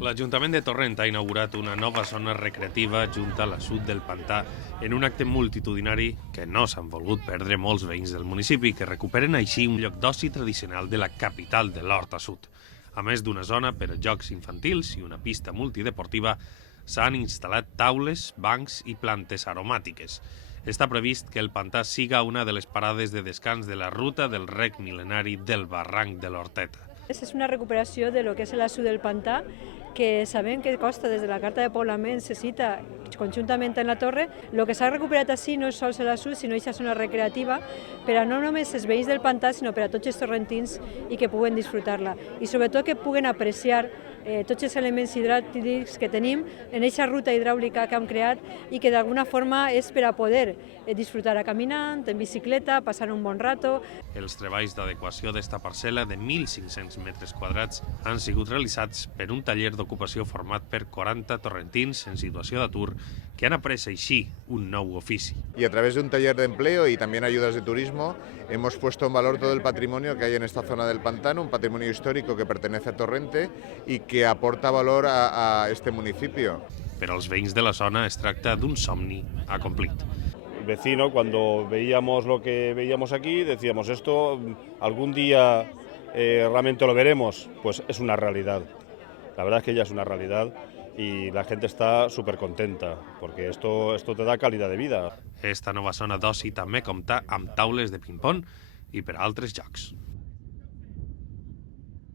L'Ajuntament de Torrent ha inaugurat una nova zona recreativa junt a la sud del pantà en un acte multitudinari que no s'han volgut perdre molts veïns del municipi, que recuperen així un lloc d'oci tradicional de la capital de l'Horta Sud. A més d'una zona per a jocs infantils i una pista multideportiva, s'han instal·lat taules, bancs i plantes aromàtiques. Està previst que el pantà siga una de les parades de descans de la ruta del rec mil·lenari del barranc de l'Horteta. És una recuperació de lo que és l'assut del pantà, que sabem que costa des de la Carta de Poblament, se cita conjuntament en la torre. El que s'ha recuperat així no és sols l'assut, sinó aquesta zona recreativa per a no només els veïns del pantà, sinó per a tots els torrentins i que puguen disfrutar-la. I sobretot que puguen apreciar tots els elements hidràulics que tenim en aquesta ruta hidràulica que hem creat i que d'alguna forma és per a poder disfrutar caminant, en bicicleta, passar un bon rato. Els treballs d'adequació d'esta parcel·la de 1.500 metres quadrats han sigut realitzats per un taller d'ocupació format per 40 torrentins en situació d'atur que han après així un nou ofici. Y a través de un taller de empleo y también ayudas de turismo hemos puesto en valor todo el patrimonio que hay en esta zona del pantano, un patrimonio histórico que pertenece a Torrente y que aporta valor a este municipio. Per als veïns de la zona es tracta d'un somni acomplit. El vecino, cuando veíamos lo que veíamos aquí, decíamos, esto algún día realmente lo veremos, pues es una realidad. La verdad es que ya es una realidad y la gente está súper contenta, porque esto te da calidad de vida. Esta nova zona d'oci també compta amb taules de ping-pong i per a altres jocs.